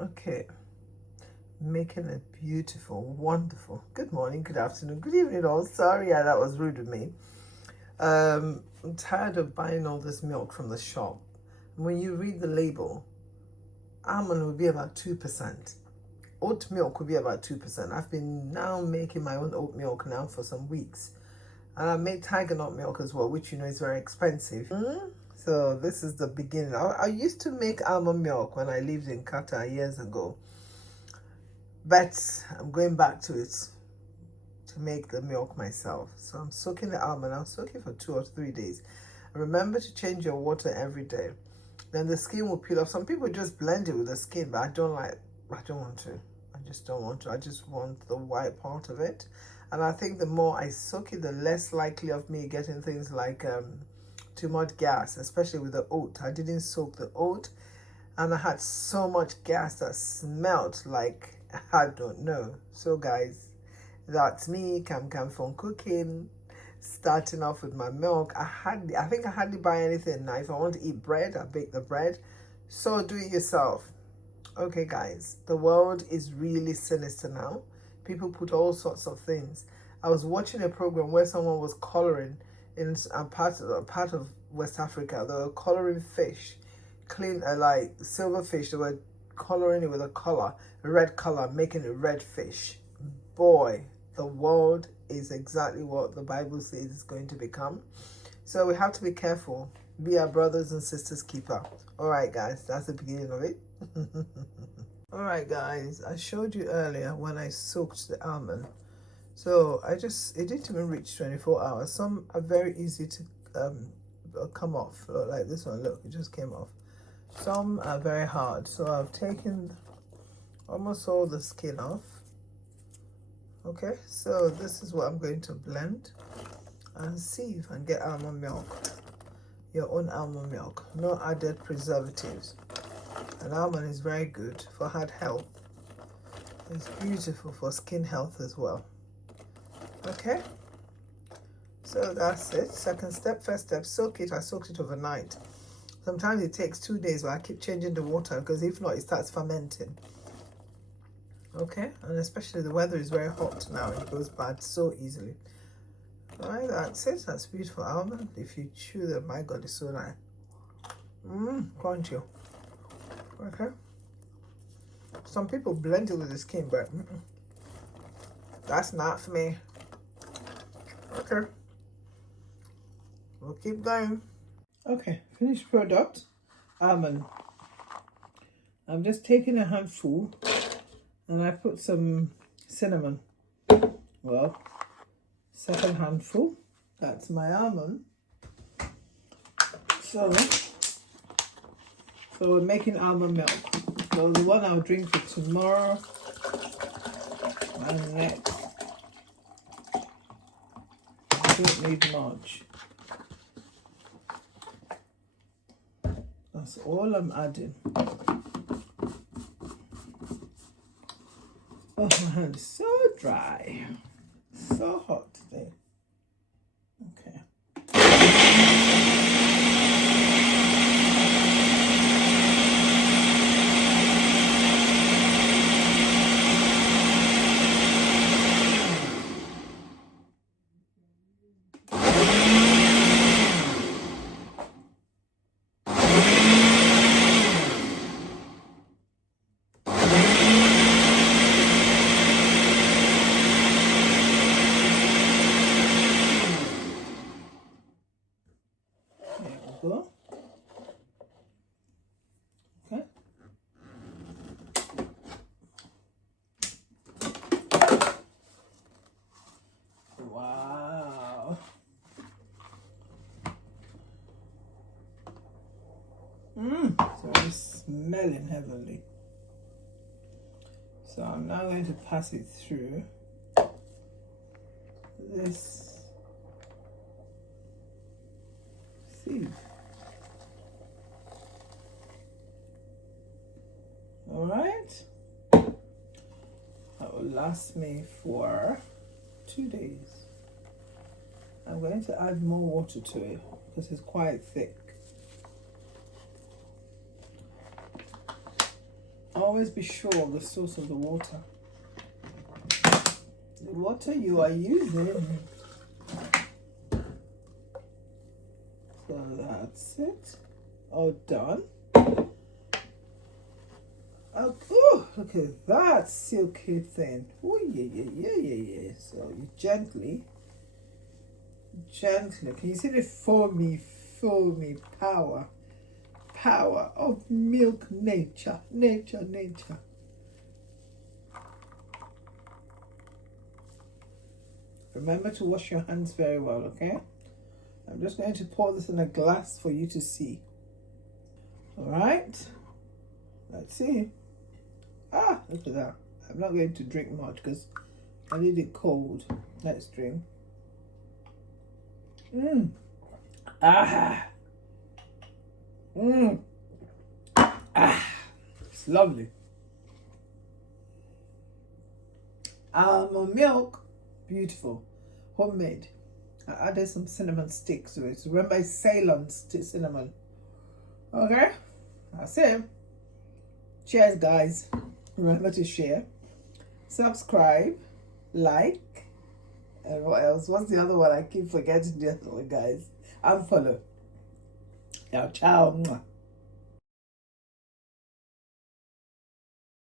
Okay, making it beautiful, wonderful. Good morning, good afternoon, good evening all. Sorry, that was rude of me. I'm tired of buying all this milk from the shop. When you read the label, almond will be about 2%. Oat milk will be about 2%. I've been now making my own oat milk now for some weeks. And I made tiger nut milk as well, which you know is very expensive. So this is the beginning. I used to make almond milk when I lived in Qatar years ago. But I'm going back to it to make the milk myself. So I'm soaking the almond. I'll soak it for 2 or 3 days. Remember to change your water every day. Then the skin will peel off. Some people just blend it with the skin, but I don't want to. I just don't want to. I just want the white part of it. And I think the more I soak it, the less likely of me getting things like too much gas, especially with the oat. I didn't soak the oat, and I had so much gas that smelled like I don't know. So guys, that's me, Cam from cooking. Starting off with my milk. I think I hardly buy anything now. If I want to eat bread, I bake the bread. So do it yourself. Okay guys, the world is really sinister now. People put all sorts of things. I was watching a program where someone was coloring in a part of West Africa. They were coloring fish, clean like silver fish. They were coloring it with a color, a red color, making it red fish. Boy, the world is exactly what the Bible says it's going to become. So we have to be careful. Be our brothers and sisters keeper. All right, guys, that's the beginning of it. All right, guys, I showed you earlier when I soaked the almond. So it didn't even reach 24 hours. Some are very easy to come off, like this one. Look, it just came off. Some are very hard. So I've taken almost all the skin off. Okay, so this is what I'm going to blend and see if I can get almond milk, your own almond milk, no added preservatives. And almond is very good for heart health. It's beautiful for skin health as well. Okay, so that's it. Second step, first step, soak it. I soaked it overnight. Sometimes it takes 2 days, but I keep changing the water because if not, it starts fermenting. Okay, and especially the weather is very hot now, it goes bad so easily. All right, that's it. That's beautiful almond. If you chew them, my God, it's so nice. Crunchy. Okay. Some people blend it with the skin, but that's not for me. Okay. We'll keep going. Okay, finished product, almond. I'm just taking a handful and I put some cinnamon. Well, second handful. That's my almond. So we're making almond milk. So the one I'll drink for tomorrow and next. I don't need much. That's all I'm adding. Oh, my hand is so dry. So hot today. Okay. Go. Okay. Wow. So it's smelling heavenly. So I'm now going to pass it through this sieve. All right. That will last me for 2 days. I'm going to add more water to it because it's quite thick. always be sure of the source of the water. The water you are using. So that's it. All done. Oh, look at that silky thing. Oh, yeah. So you gently, can you see the foamy power of milk nature. Remember to wash your hands very well, okay? I'm just going to pour this in a glass for you to see. All right, let's see. Look at that. I'm not going to drink much because I need it cold. Let's drink. It's lovely. Almond milk, beautiful, homemade. I added some cinnamon sticks to it. Remember, it's Ceylon cinnamon. Okay, that's it. Cheers, guys. Remember to share, subscribe, like, and what else? What's the other one? I keep forgetting the other one, guys. And follow. Ciao.